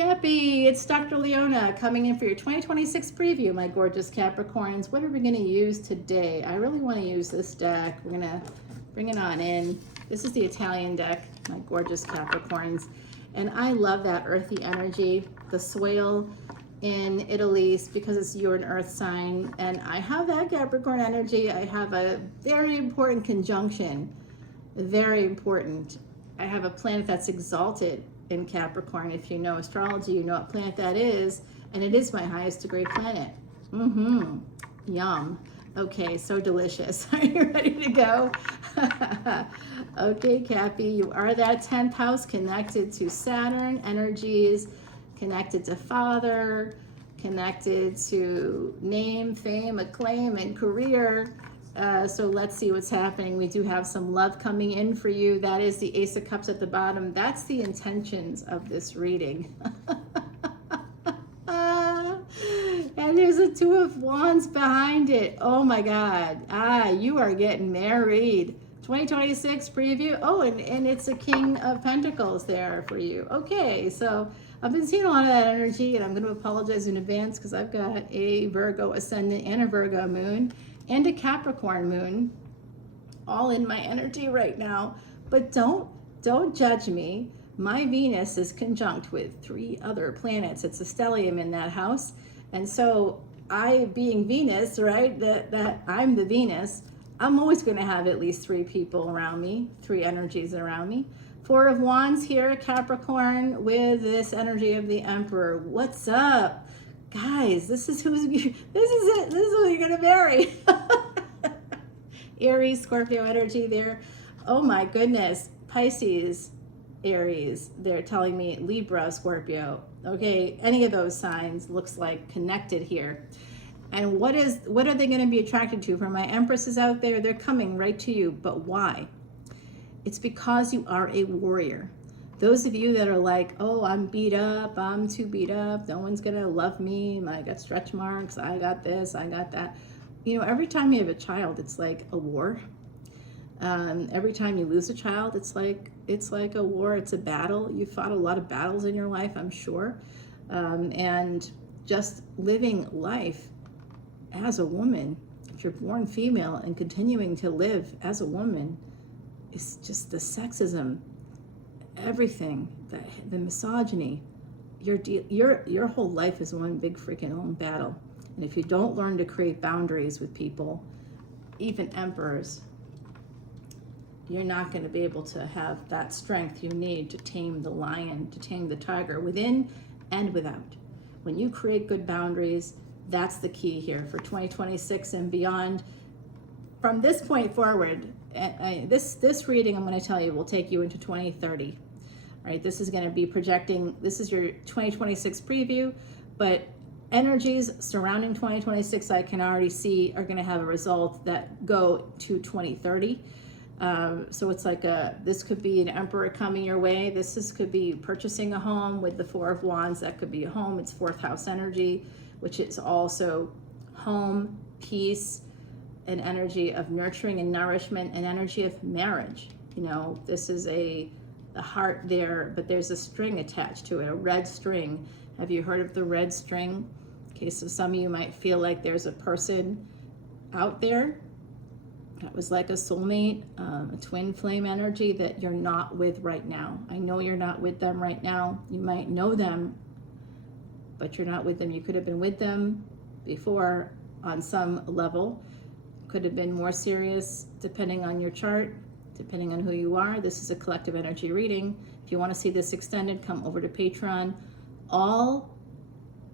Cappy, it's Dr. Leona coming in for your 2026 preview, my gorgeous Capricorns. What are we going to use today? I really want to use this deck. We're going to bring it on in. This is the Italian deck, my gorgeous Capricorns. And I love that earthy energy, the swale in Italy, because you're an earth sign. And I have that Capricorn energy. I have a very important conjunction, very important. I have a planet that's exalted in Capricorn. If you know astrology, you know what planet that is, and it is my highest degree planet. Yum. Okay, so delicious. Are you ready to go? Okay, Cappy, you are that 10th house, connected to Saturn energies, connected to father, connected to name, fame, acclaim, and career. So let's see what's happening. We do have some love coming in for you. That is the Ace of Cups at the bottom. That's the intentions of this reading. And there's a Two of Wands behind it. Oh my God. You are getting married. 2026 preview. Oh, and it's a King of Pentacles there for you. Okay, so I've been seeing a lot of that energy, and I'm going to apologize in advance because I've got a Virgo Ascendant and a Virgo Moon and a Capricorn Moon all in my energy right now. But don't judge me. My Venus is conjunct with 3 other planets. It's a stellium in that house. And so I, being Venus, right, that I'm the Venus, I'm always going to have at least 3 people around me, 3 energies around me. 4 of Wands here, Capricorn, with this energy of the Emperor. What's up? Guys, this is it. This is who you're going to marry. Aries, Scorpio energy there. Oh my goodness. Pisces, Aries. They're telling me Libra, Scorpio. Okay, any of those signs looks like connected here. And what are they going to be attracted to? For my empresses out there, they're coming right to you. But why? It's because you are a warrior. Those of you that are like, oh, I'm beat up, I'm too beat up, no one's gonna love me, I got stretch marks, I got this, I got that. You know, every time you have a child, it's like a war. Every time you lose a child, it's like a war, it's a battle. You fought a lot of battles in your life, I'm sure. And just living life as a woman, if you're born female and continuing to live as a woman, it's just the sexism, everything, the misogyny. Your whole life is one big freaking own battle. And if you don't learn to create boundaries with people, even emperors, you're not going to be able to have that strength you need to tame the lion, to tame the tiger, within and without. When you create good boundaries, that's the key here for 2026 and beyond. From this point forward, this reading, I'm going to tell you, will take you into 2030. All right, this is going to be projecting, this is your 2026 preview, but energies surrounding 2026, I can already see, are going to have a result that go to 2030. So it's like this could be an emperor coming your way. This could be purchasing a home with the 4 of Wands. That could be a home. It's 4th house energy, which is also home, peace, an energy of nurturing and nourishment, an energy of marriage. You know, this is the heart there, but there's a string attached to it, a red string. Have you heard of the red string? Okay, so some of you might feel like there's a person out there that was like a soulmate, a twin flame energy that you're not with right now. I know you're not with them right now. You might know them, but you're not with them. You could have been with them before on some level. Could have been more serious depending on your chart, depending on who you are. This is a collective energy reading. If you want to see this extended, come over to Patreon. All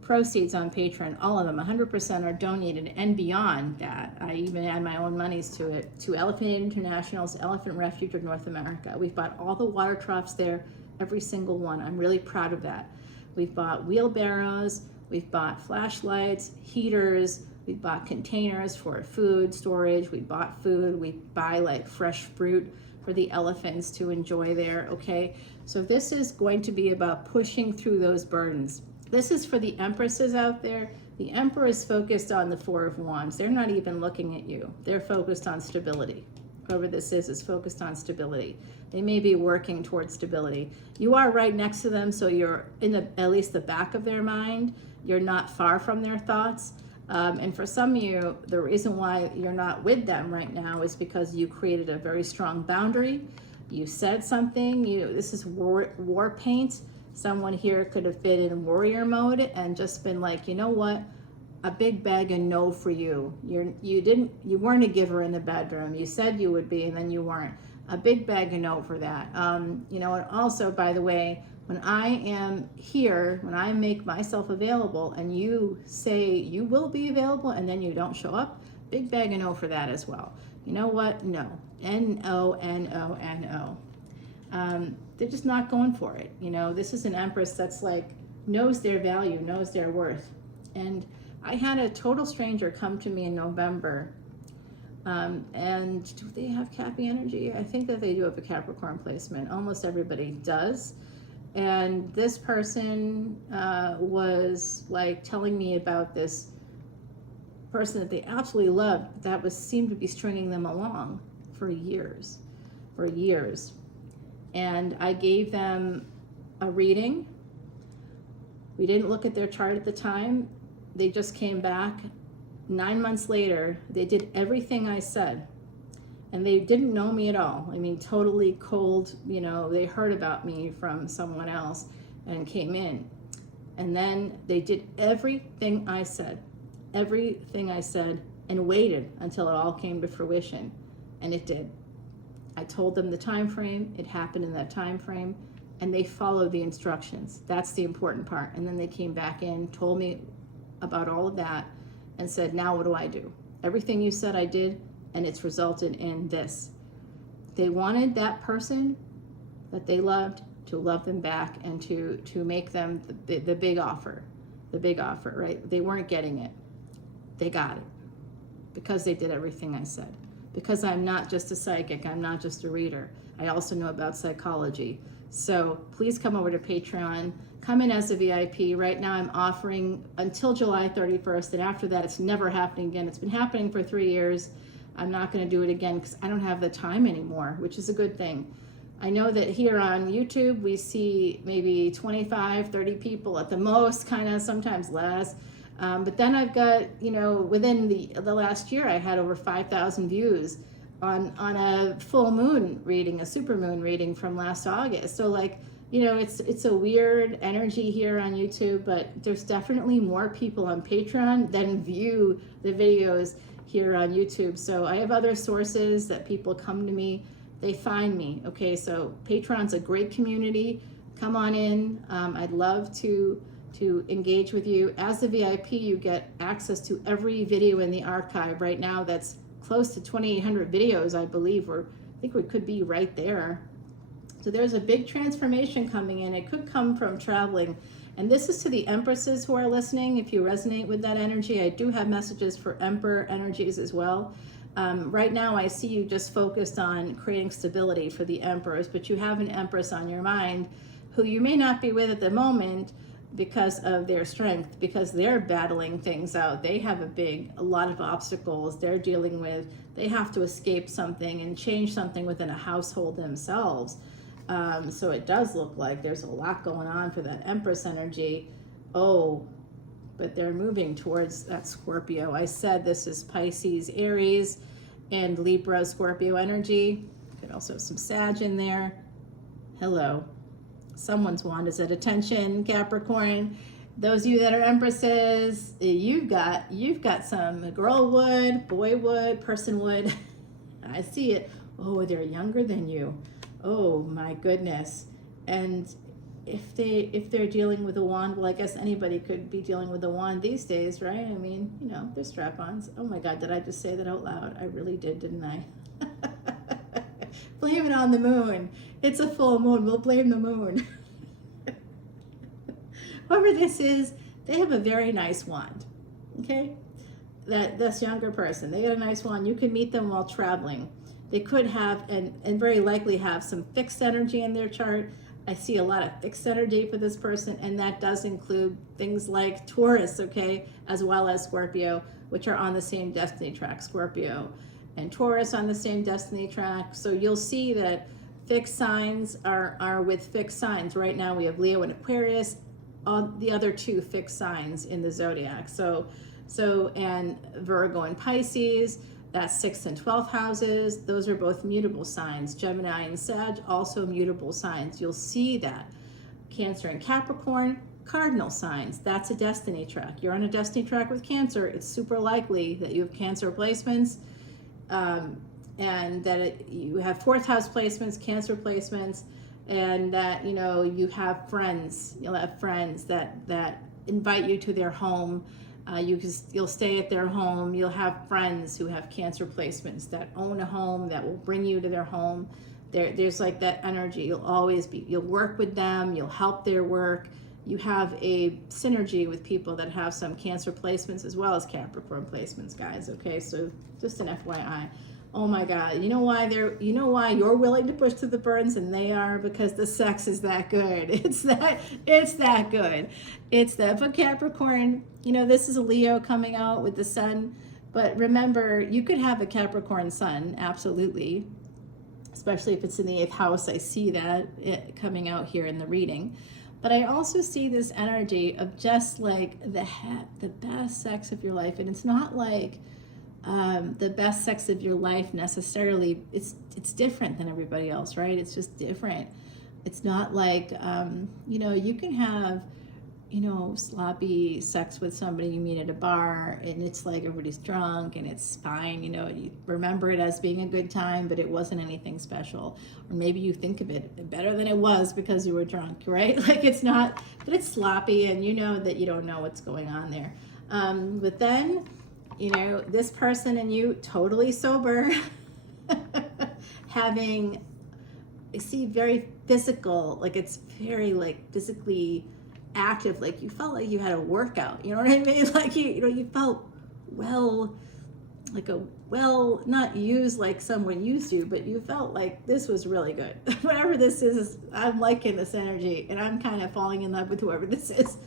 proceeds on Patreon, all of them, 100% are donated, and beyond that, I even add my own monies to it, to Elephant International's Elephant Refuge of North America. We've bought all the water troughs there, every single one. I'm really proud of that. We've bought wheelbarrows, we've bought flashlights, heaters, we bought containers for food storage. We bought food. We buy like fresh fruit for the elephants to enjoy there, okay? So this is going to be about pushing through those burdens. This is for the empresses out there. The Emperor is focused on the 4 of Wands. They're not even looking at you. They're focused on stability, whoever this is focused on stability. They may be working towards stability. You are right next to them, so you're in at least the back of their mind. You're not far from their thoughts. And for some of you, the reason why you're not with them right now is because you created a very strong boundary. You said something. This is war paint. Someone here could have been in warrior mode and just been like, you know what? A big bag of no for you. You weren't a giver in the bedroom. You said you would be, and then you weren't. A big bag of no for that. And also, by the way, when I am here, when I make myself available and you say you will be available and then you don't show up, big bag of no for that as well. You know what? No. N-O, N-O, N-O. They're just not going for it. This is an Empress that's like, knows their value, knows their worth. And I had a total stranger come to me in November. And do they have Cappy energy? I think that they do have a Capricorn placement. Almost everybody does. And this person was like telling me about this person that they absolutely loved that seemed to be stringing them along for years. And I gave them a reading. We didn't look at their chart at the time. They just came back 9 months later. They did everything I said. And they didn't know me at all. I mean, totally cold. They heard about me from someone else and came in. And then they did everything I said, and waited until it all came to fruition. And it did. I told them the time frame. It happened in that time frame. And they followed the instructions. That's the important part. And then they came back in, told me about all of that, and said, now what do I do? Everything you said I did, and it's resulted in this. They wanted that person that they loved to love them back and to make them the big offer, right? They weren't getting it. They got it because they did everything I said. Because I'm not just a psychic, I'm not just a reader. I also know about psychology. So please come over to Patreon. Come in as a VIP. Right now I'm offering until July 31st, and after that it's never happening again. It's been happening for 3 years. I'm not going to do it again because I don't have the time anymore, which is a good thing. I know that here on YouTube we see maybe 25, 30 people at the most, kind of sometimes less. But then I've got, within the last year I had over 5,000 views on a full moon reading, a super moon reading from last August. So it's a weird energy here on YouTube, but there's definitely more people on Patreon than view the videos here on YouTube. So I have other sources that people come to me, they find me. Okay, so Patreon's a great community. Come on in. I'd love to engage with you. As a VIP, you get access to every video in the archive. Right now, that's close to 2,800 videos, I believe, or I think we could be right there. So there's a big transformation coming in. It could come from traveling. And this is to the Empresses who are listening. If you resonate with that energy, I do have messages for Emperor energies as well. Right now, I see you just focused on creating stability for the Emperors, but you have an Empress on your mind who you may not be with at the moment because of their strength, because they're battling things out. They have a lot of obstacles they're dealing with. They have to escape something and change something within a household themselves. So it does look like there's a lot going on for that Empress energy. Oh, but they're moving towards that Scorpio. I said this is Pisces, Aries, and Libra, Scorpio energy. You could also have some Sag in there. Hello. Someone's wand is at attention, Capricorn. Those of you that are Empresses, you've got some girl wood, boy wood, person wood. I see it. Oh, they're younger than you. Oh my goodness. And if they're dealing with a wand, well, I guess anybody could be dealing with a wand these days, right? I mean, they're strap-ons. Oh my God, did I just say that out loud? I really did, didn't I? Blame it on the moon. It's a full moon. We'll blame the moon. Whoever this is, they have a very nice wand. Okay? This younger person, they got a nice wand. You can meet them while traveling. They could have, and very likely have, some fixed energy in their chart. I see a lot of fixed energy for this person, and that does include things like Taurus, okay, as well as Scorpio, which are on the same destiny track, Scorpio. and Taurus on the same destiny track. So you'll see that fixed signs are with fixed signs. Right now we have Leo and Aquarius, all the other two fixed signs in the zodiac. So and Virgo and Pisces, that's 6th and 12th houses. Those are both mutable signs. Gemini and Sag, also mutable signs. You'll see that. Cancer and Capricorn, cardinal signs. That's a destiny track. You're on a destiny track with Cancer. It's super likely that you have Cancer placements, and that you have 4th house placements, Cancer placements, and that, you know, you have friends. You'll have friends that invite you to their home. You'll stay at their home. You'll have friends who have Cancer placements that own a home, that will bring you to their home. There's like that energy. You'll work with them. You'll help their work. You have a synergy with people that have some Cancer placements as well as Capricorn placements, guys. Okay, so just an FYI. Oh my God, you know why you're willing to push through the burdens and they are? Because the sex is that good. It's that good. It's that. But Capricorn, you know, this is a Leo coming out with the sun. But remember, you could have a Capricorn sun, absolutely. Especially if it's in the 8th house. I see that coming out here in the reading. But I also see this energy of just like the best sex of your life. And it's not like the best sex of your life necessarily. It's different than everybody else, right? It's just different. It's not like, you know, you can have, you know, sloppy sex with somebody you meet at a bar and it's like everybody's drunk and it's fine, you know, you remember it as being a good time, but it wasn't anything special. Or maybe you think of it better than it was because you were drunk, right? Like it's not, but it's sloppy and you know that you don't know what's going on there. But then, you know, this person and you totally sober, having, I see very physical, like it's very like physically active, like you felt like you had a workout, you know what I mean? Like you know, you felt well, like not used like someone used you, but you felt like this was really good. Whatever this is, I'm liking this energy and I'm kind of falling in love with whoever this is.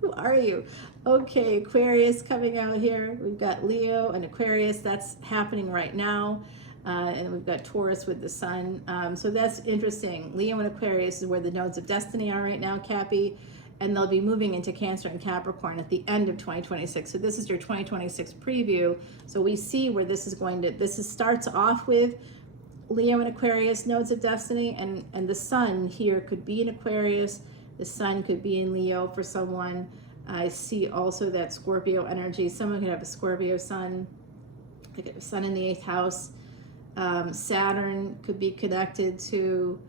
Who are you? Okay, Aquarius coming out here. We've got Leo and Aquarius. That's happening right now. And we've got Taurus with the sun. So that's interesting. Leo and Aquarius is where the nodes of destiny are right now, Cappy. And they'll be moving into Cancer and Capricorn at the end of 2026. So this is your 2026 preview. So we see where this is going to, starts off with Leo and Aquarius, nodes of destiny. And the sun here could be in Aquarius. The sun could be in Leo for someone. I see also that Scorpio energy. Someone could have a Scorpio sun. They get a sun in the 8th house. Saturn could be connected to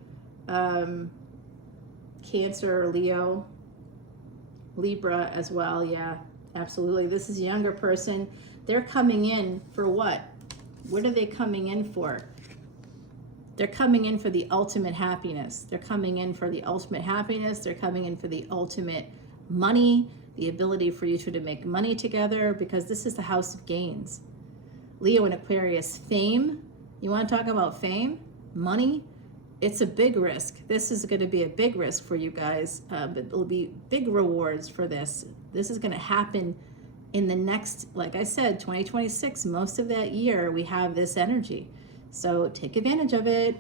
Cancer or Leo. Libra as well, yeah, absolutely. This is a younger person. They're coming in for what? What are they coming in for? They're coming in for the ultimate happiness. They're coming in for the ultimate happiness. They're coming in for the ultimate money, the ability for you two to make money together, because this is the house of gains. Leo and Aquarius, fame. You want to talk about fame? Money? It's a big risk. This is going to be a big risk for you guys, but it'll be big rewards for this. This is going to happen in the next, like I said, 2026. Most of that year, we have this energy. So take advantage of it.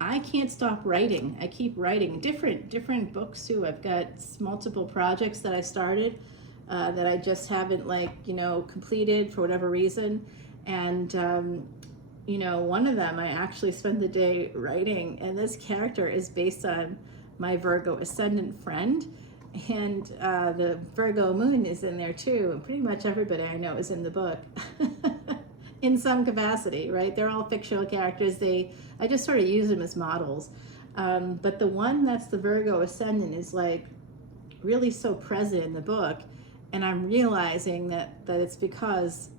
I can't stop writing. I keep writing different books too. I've got multiple projects that I started that I just haven't completed for whatever reason. And you know, one of them I actually spent the day writing, and this character is based on my Virgo Ascendant friend, and the Virgo moon is in there too. And pretty much everybody I know is in the book in some capacity, right? They're all fictional characters. I just sort of use them as models. But the one that's the Virgo Ascendant is like really so present in the book, and I'm realizing that it's because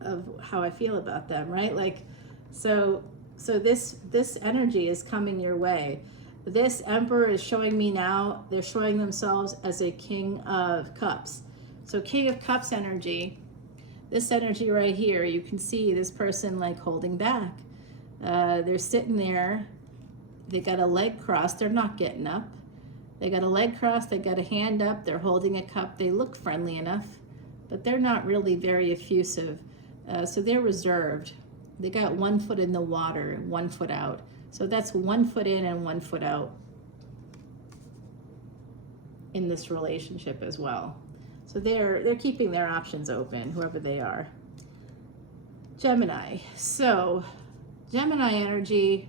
of how I feel about them, right? Like, so this energy is coming your way. This Emperor is showing me now, they're showing themselves as a King of Cups. So King of Cups energy, this energy right here, you can see this person like holding back. They're sitting there, they got a leg crossed, they're not getting up. They got a leg crossed, they got a hand up, they're holding a cup, they look friendly enough, but they're not really very effusive. So they're reserved. They got 1 foot in the water, 1 foot out. So that's 1 foot in and 1 foot out in this relationship as well. So they're keeping their options open, whoever they are. Gemini. So Gemini energy,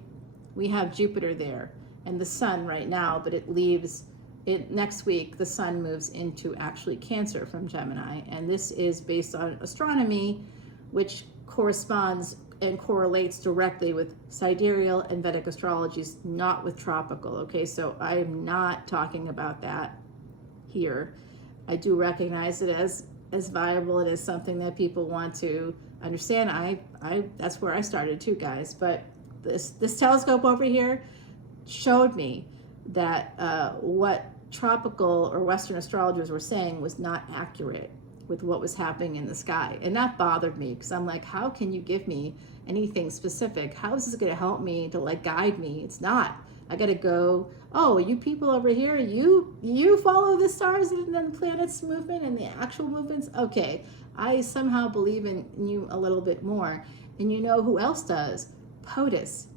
we have Jupiter there and the sun right now, but it leaves it next week. The sun moves into actually Cancer from Gemini, and this is based on astronomy, which corresponds and correlates directly with sidereal and Vedic astrologies, not with tropical. Okay, so I'm not talking about that here. I do recognize it as viable. It is something that people want to understand. I that's where I started too, guys. But this telescope over here showed me that what tropical or Western astrologers were saying was not accurate with what was happening in the sky. And that bothered me, because I'm like, how can you give me anything specific? How is this going to help me to like guide me? It's not. I got to go, oh, you people over here, you follow the stars and then planets movement and the actual movements. Okay, I somehow believe in you a little bit more. And you know who else does? POTUS.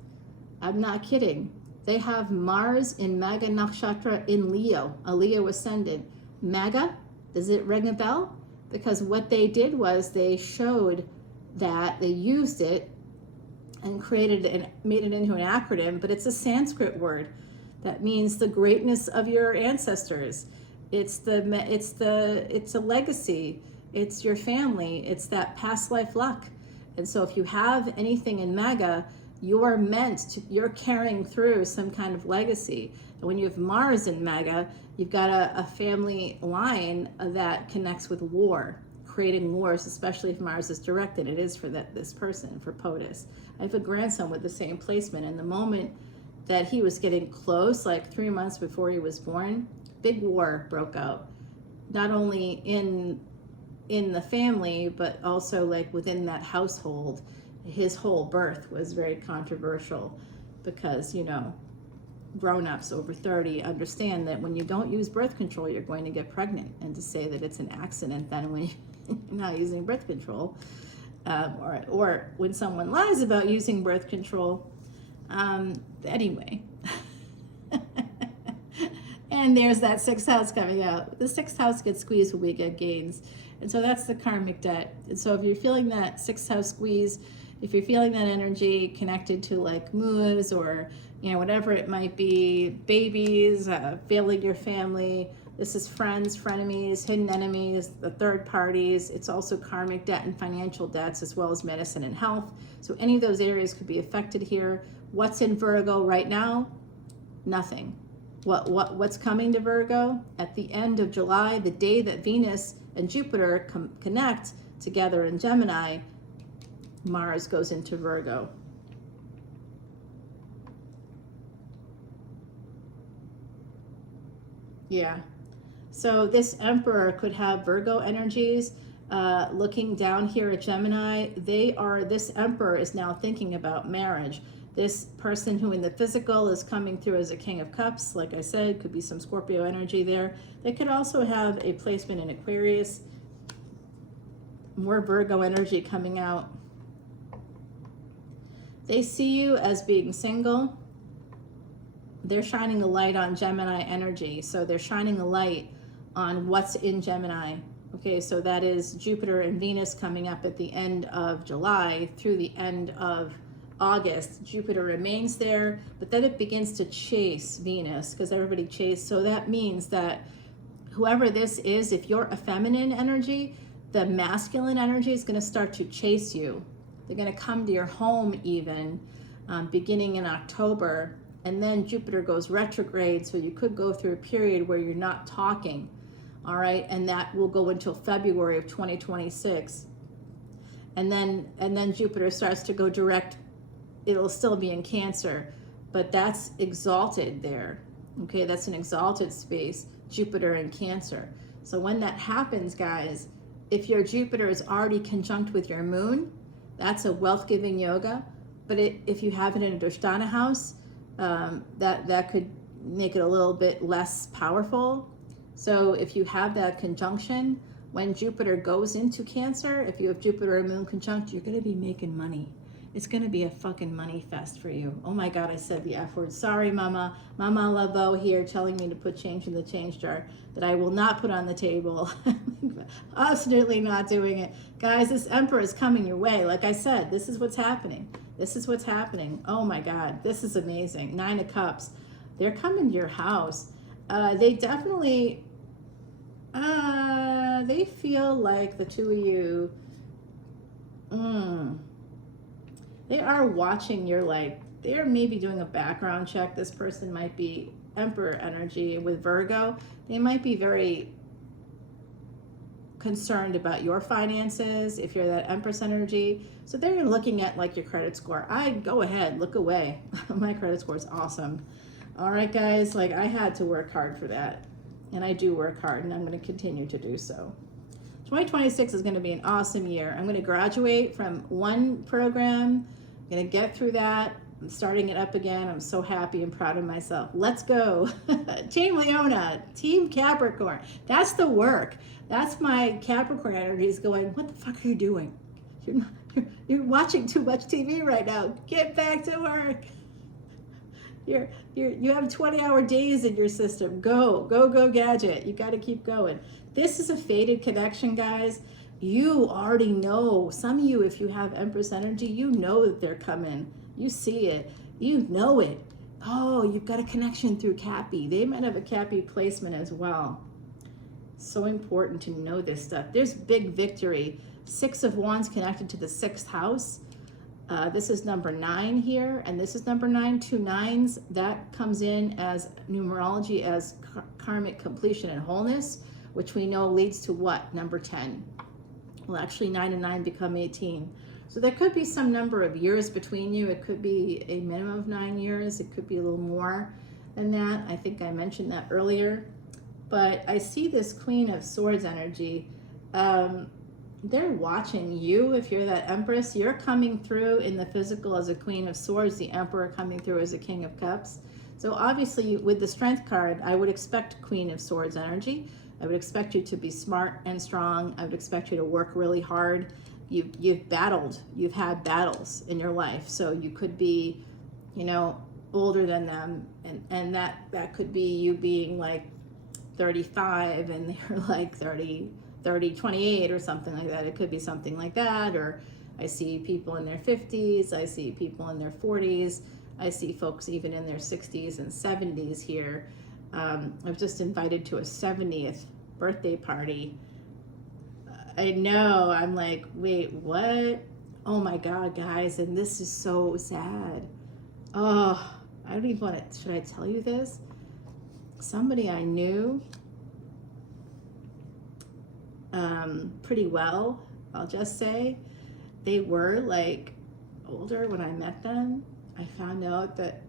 I'm not kidding. They have Mars in Maga Nakshatra in Leo, a Leo ascendant. Maga, does it ring a bell? Because what they did was they showed that they used it and created and made it into an acronym, but it's a Sanskrit word that means the greatness of your ancestors. It's a legacy. It's your family. It's that past life luck. And so if you have anything in Maga, you're carrying through some kind of legacy. And when you have Mars in Maga, you've got a family line that connects with war, creating wars, especially if Mars is directed. It is for this person, for POTUS. I have a grandson with the same placement, and the moment that he was getting close, like 3 months before he was born, big war broke out. Not only in the family, but also like within that household. His whole birth was very controversial because, you know, grown-ups over 30 understand that when you don't use birth control, you're going to get pregnant. And to say that it's an accident then when you're not using birth control, or when someone lies about using birth control, anyway. And there's that 6th house coming out. The 6th house gets squeezed when we get gains. And so that's the karmic debt. And so if you're feeling that 6th house squeeze, if you're feeling that energy connected to like moves or, you know, whatever it might be, babies, failing your family, this is friends, frenemies, hidden enemies, the third parties. It's also karmic debt and financial debts, as well as medicine and health. So any of those areas could be affected here. What's in Virgo right now? Nothing. What's coming to Virgo? At the end of July, the day that Venus and Jupiter connect together in Gemini, Mars goes into Virgo. Yeah. So this Emperor could have Virgo energies. Looking down here at Gemini, this Emperor is now thinking about marriage. This person who in the physical is coming through as a King of Cups, like I said, could be some Scorpio energy there. They could also have a placement in Aquarius. More Virgo energy coming out. They see you as being single. They're shining a light on Gemini energy. So they're shining a light on what's in Gemini. Okay, so that is Jupiter and Venus coming up at the end of July through the end of August. Jupiter remains there, but then it begins to chase Venus because everybody chases. So that means that whoever this is, if you're a feminine energy, the masculine energy is going to start to chase you. They're going to come to your home even beginning in October. And then Jupiter goes retrograde, so you could go through a period where you're not talking. All right, and that will go until February of 2026. And then Jupiter starts to go direct. It'll still be in Cancer, but that's exalted there. Okay, that's an exalted space, Jupiter in Cancer. So when that happens, guys, if your Jupiter is already conjunct with your moon, that's a wealth-giving yoga. But if you have it in a Dushtana house, that could make it a little bit less powerful. So if you have that conjunction, when Jupiter goes into Cancer, if you have Jupiter and Moon conjunct, you're going to be making money. It's going to be a fucking money fest for you. Oh my God, I said the F word. Sorry, Mama. Mama Lavo here telling me to put change in the change jar that I will not put on the table. Absolutely not doing it. Guys, this Emperor is coming your way. Like I said, this is what's happening. This is what's happening. Oh my God, this is amazing. 9 of Cups. They're coming to your house. They definitely, they feel like the two of you, they are watching your, like, they're maybe doing a background check. This person might be Emperor energy with Virgo. They might be very concerned about your finances if you're that Empress energy. So they're looking at like your credit score. Go ahead, look away. My credit score is awesome. All right, guys, like I had to work hard for that. And I do work hard, and I'm going to continue to do so. 2026 is going to be an awesome year. I'm going to graduate from one program. I'm going to get through that. I'm starting it up again. I'm so happy and proud of myself. Let's go. Team Leona, Team Capricorn. That's the work. That's my Capricorn energies going, what the fuck are you doing? You're watching too much TV right now. Get back to work. You have 20-hour days in your system. Go gadget. You got to keep going. This is a fated connection, guys. You already know. Some of you, if you have Empress energy, you know that they're coming. You see it. You know it. Oh, you've got a connection through Cappy. They might have a Cappy placement as well. So important to know this stuff. There's big victory. 6 of Wands connected to the 6th house. This is number 9 here, and this is number 9, 2 9s. That comes in as numerology as karmic completion and wholeness, which we know leads to what? Number 10. Well, actually 9 and 9 become 18. So there could be some number of years between you. It could be a minimum of 9 years. It could be a little more than that. I think I mentioned that earlier. But I see this Queen of Swords energy. They're watching you. If you're that Empress, you're coming through in the physical as a Queen of Swords, the Emperor coming through as a King of Cups. So obviously with the Strength card, I would expect Queen of Swords energy. I would expect you to be smart and strong. I would expect you to work really hard. You've battled. You've had battles in your life. So you could be, you know, older than them. And that could be you being like 35 and they're like 28 or something like that. It could be something like that. Or I see people in their 50s. I see people in their 40s. I see folks even in their 60s and 70s here. I was just invited to a 70th birthday party. I know, I'm like, wait, what? Oh my God, guys, and this is so sad. Oh, I don't even want to, should I tell you this? Somebody I knew pretty well, I'll just say, they were like older when I met them. I found out that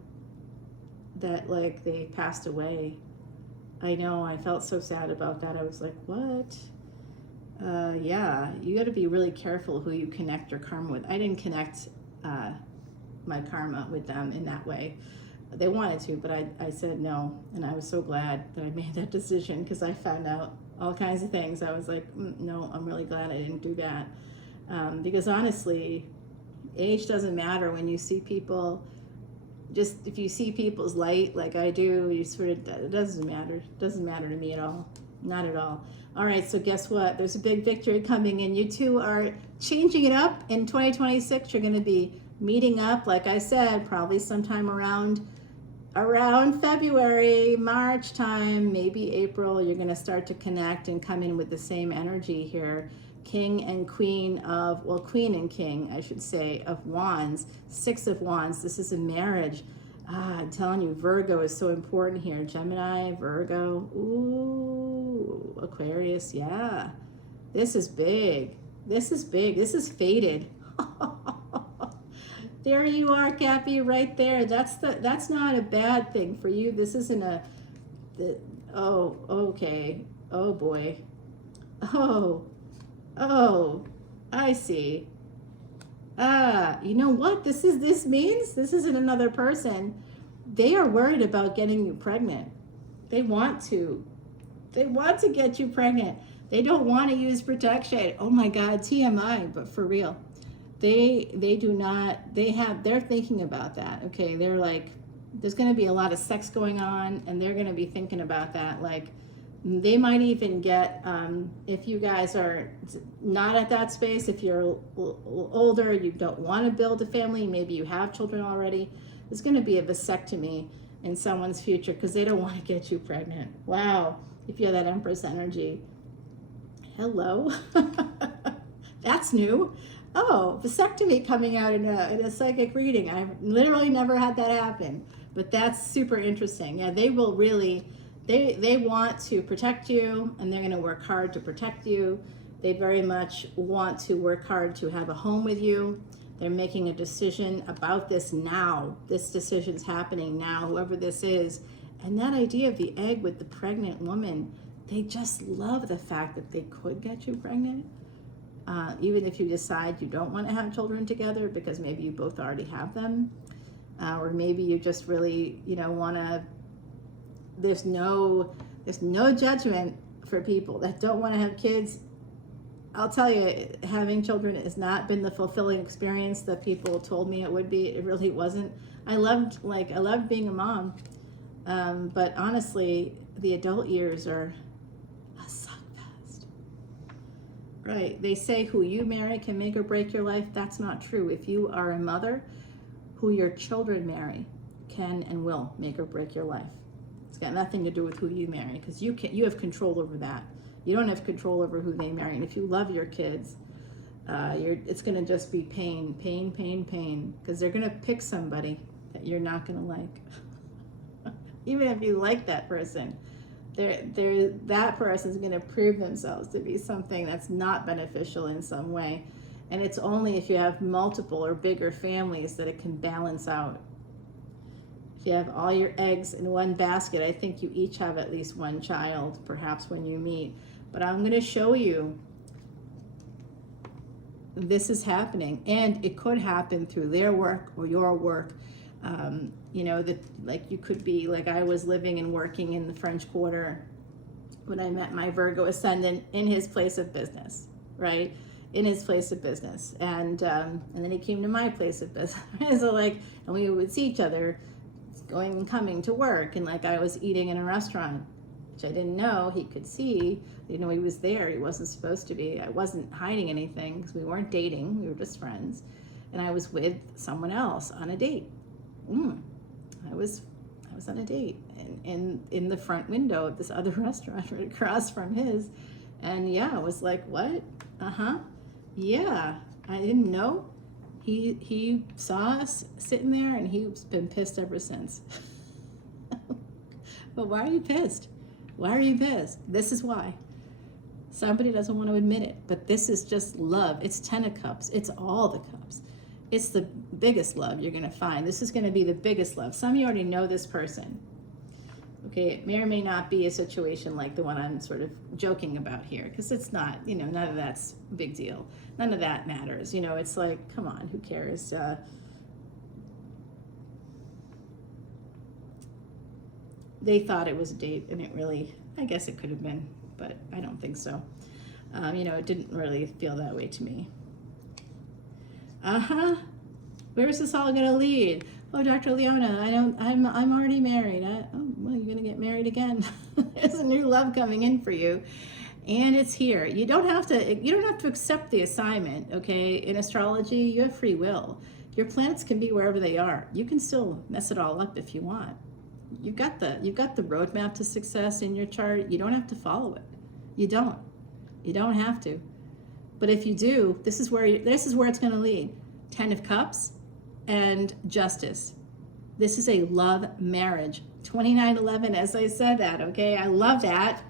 like they passed away. I know, I felt so sad about that. I was like, what? Yeah, you got to be really careful who you connect your karma with. I didn't connect my karma with them in that way. They wanted to, but I said no, and I was so glad that I made that decision because I found out all kinds of things. I was like, no, I'm really glad I didn't do that. Because honestly, age doesn't matter when you see people. Just if you see people's light like I do, you sort of, it doesn't matter. It doesn't matter to me at all. Not at all. All right, so guess what? There's a big victory coming in. You two are changing it up in 2026. You're going to be meeting up, like I said, probably sometime around February, March time, maybe April. You're going to start to connect and come in with the same energy here. King and Queen of, well, Queen and King, I should say, of Wands, 6 of Wands. This is a marriage. I'm telling you, Virgo is so important here. Gemini, Virgo, ooh, Aquarius, yeah. This is big. This is big. This is fated. There you are, Cappy, right there. That's not a bad thing for you. This isn't oh, okay. Oh boy. Oh, I see. You know what this means? This isn't another person. They are worried about getting you pregnant. They want to get you pregnant. They don't want to use protection. Oh my God, TMI, but for real. They do not, they're thinking about that, okay? They're like, there's going to be a lot of sex going on, and they're going to be thinking about that. Like, they might even get, if you guys are not at that space, if you're older, you don't want to build a family, maybe you have children already, there's going to be a vasectomy in someone's future because they don't want to get you pregnant. Wow, if you have that Empress energy. Hello. That's new. Oh, vasectomy coming out in a psychic reading. I've literally never had that happen, but that's super interesting. Yeah, they will really, they want to protect you, and they're going to work hard to protect you. They very much want to work hard to have a home with you. They're making a decision about this now. This decision's happening now, whoever this is. And that idea of the egg with the pregnant woman, they just love the fact that they could get you pregnant. Even if you decide you don't want to have children together because maybe you both already have them. Or maybe you just really, want to, there's no judgment for people that don't want to have kids. I'll tell you, having children has not been the fulfilling experience that people told me it would be. It really wasn't. I loved being a mom. But honestly, the adult years are a suckfest. Right. They say who you marry can make or break your life. That's not true. If you are a mother, who your children marry can and will make or break your life. It's got nothing to do with who you marry, because you have control over that. You don't have control over who they marry. And if you love your kids, it's going to just be pain, pain, pain, pain, because they're going to pick somebody that you're not going to like. Even if you like that person, that person's going to prove themselves to be something that's not beneficial in some way. And it's only if you have multiple or bigger families that it can balance out. If you have all your eggs in one basket, I think you each have at least one child, perhaps when you meet. But I'm going to show you this is happening, and it could happen through their work or your work. Like you could be, like I was living and working in the French Quarter when I met my Virgo Ascendant in his place of business, right? In his place of business. And then he came to my place of business. So and we would see each other going and coming to work, and like I was eating in a restaurant, which I didn't know he could see. He was there. He wasn't supposed to be. I wasn't hiding anything because we weren't dating. We were just friends. And I was with someone else on a date. I was on a date in the front window of this other restaurant right across from his. And yeah, I was like, what? Yeah, I didn't know. He saw us sitting there, and he's been pissed ever since. But why are you pissed? Why are you pissed? This is why. Somebody doesn't want to admit it, but this is just love. It's 10 of Cups. It's all the cups. It's the biggest love you're going to find. This is going to be the biggest love. Some of you already know this person. Okay, it may or may not be a situation like the one I'm sort of joking about here, because it's not, none of that's a big deal. None of that matters. It's like, come on, who cares? They thought it was a date, and it really, I guess it could have been, but I don't think so. It didn't really feel that way to me. Where's this all going to lead? Oh, Dr. Leona, I'm already married. Well, you're going to get married again. There's a new love coming in for you, and it's here. You don't have to accept the assignment, okay? In astrology, you have free will. Your planets can be wherever they are. You can still mess it all up if you want. You've got the roadmap to success in your chart. You don't have to follow it. You don't have to. But if you do, this is where it's going to lead. 10 of Cups and Justice. This is a love marriage. 2911, as I said that, okay? I love that.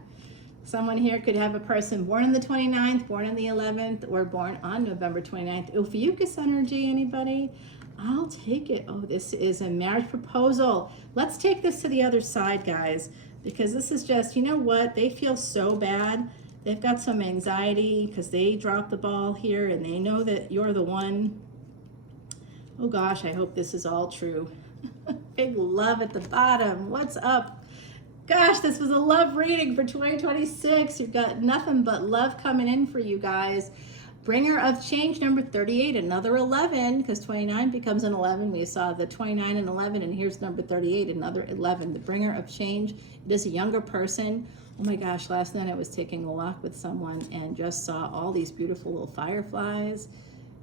Someone here could have a person born on the 29th, born on the 11th, or born on November 29th. Ophiuchus energy, anybody? I'll take it. Oh, this is a marriage proposal. Let's take this to the other side, guys, because this is just, you know what? They feel so bad. They've got some anxiety because they dropped the ball here, and they know that you're the one. Oh gosh, I hope this is all true. Big love at the bottom. What's up? Gosh, this was a love reading for 2026. You've got nothing but love coming in for you guys. Bringer of change, number 38, another 11, because 29 becomes an 11. We saw the 29 and 11, and here's number 38, another 11. The bringer of change. It is a younger person. Oh my gosh, last night I was taking a walk with someone and just saw all these beautiful little fireflies.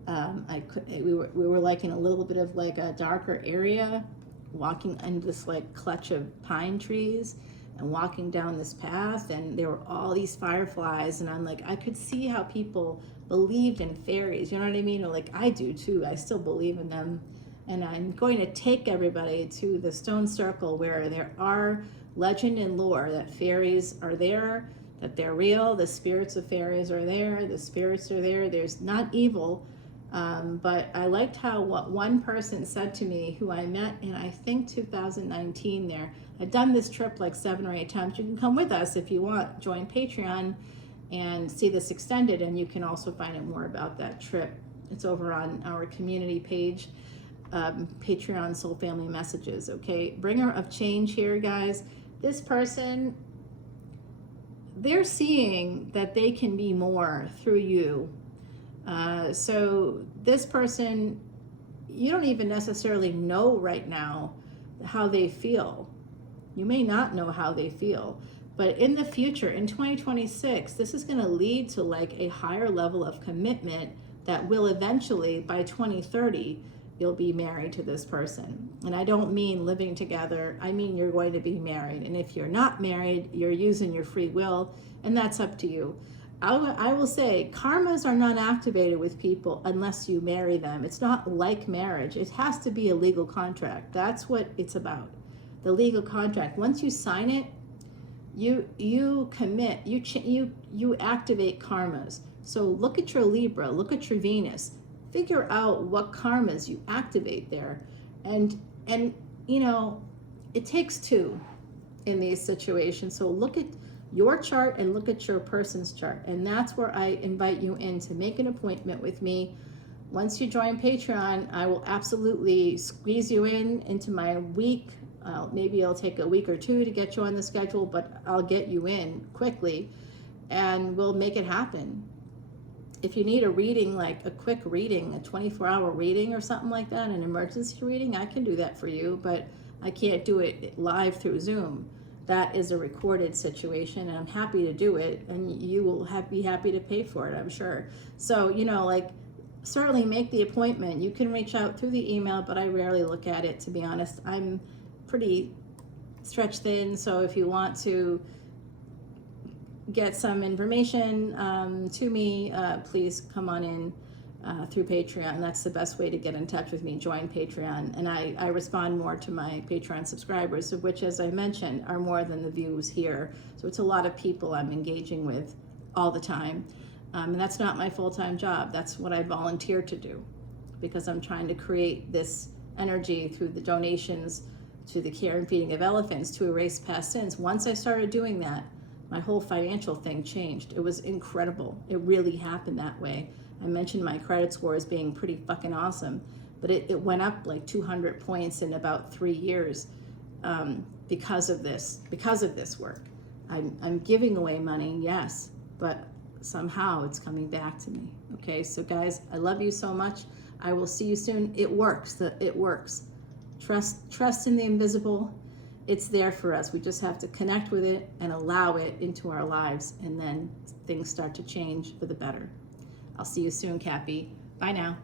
We were like in a little bit of like a darker area, walking in this like clutch of pine trees and walking down this path, and there were all these fireflies, and I'm like, I could see how people believed in fairies, you know what I mean? Or like I do too, I still believe in them. And I'm going to take everybody to the stone circle where there are legend and lore that fairies are there, that they're real, the spirits of fairies are there, the spirits are there, there's not evil. But I liked how what one person said to me, who I met in, I think 2019 there. I've done this trip like 7 or 8 times. You can come with us if you want, join Patreon and see this extended, and you can also find out more about that trip. It's over on our community page, Patreon Soul Family Messages, okay? Bringer of change here, guys. This person, they're seeing that they can be more through you. So this person, you don't even necessarily know right now how they feel. You may not know how they feel, but in the future, in 2026, this is going to lead to like a higher level of commitment that will eventually, by 2030, you'll be married to this person. And I don't mean living together. I mean you're going to be married. And if you're not married, you're using your free will, and that's up to you. I will say karmas are not activated with people unless you marry them. It's not like marriage. It has to be a legal contract. That's what it's about. The legal contract. Once you sign it, you commit. You activate karmas. So look at your Libra. Look at your Venus. Figure out what karmas you activate there, and you know, it takes two in these situations. So look at your chart and look at your person's chart, and that's where I invite you in to make an appointment with me. Once you join Patreon, I will absolutely squeeze you into my week. Maybe it'll take a week or 2 to get you on the schedule, but I'll get you in quickly and we'll make it happen. If you need a reading, like a quick reading, a 24-hour reading or something like that, an emergency reading, I can do that for you, but I can't do it live through Zoom. That is a recorded situation, and I'm happy to do it, and you will be happy to pay for it, I'm sure. So, you know, like, certainly make the appointment. You can reach out through the email, but I rarely look at it, to be honest. I'm pretty stretched thin, so if you want to get some information to me, please come on in through Patreon. That's the best way to get in touch with me. Join Patreon, and I respond more to my Patreon subscribers, of which, as I mentioned, are more than the views here. So it's a lot of people I'm engaging with all the time, and that's not my full-time job. That's what I volunteer to do, because I'm trying to create this energy through the donations to the care and feeding of elephants to erase past sins. Once I started doing that, my whole financial thing changed. It was incredible. It really happened that way. I mentioned my credit score as being pretty fucking awesome, but it went up like 200 points in about 3 years because of this work. I'm giving away money, yes, but somehow it's coming back to me. Okay, so guys, I love you so much. I will see you soon. It works. It works. Trust in the invisible. It's there for us. We just have to connect with it and allow it into our lives, and then things start to change for the better. I'll see you soon, Cappy. Bye now.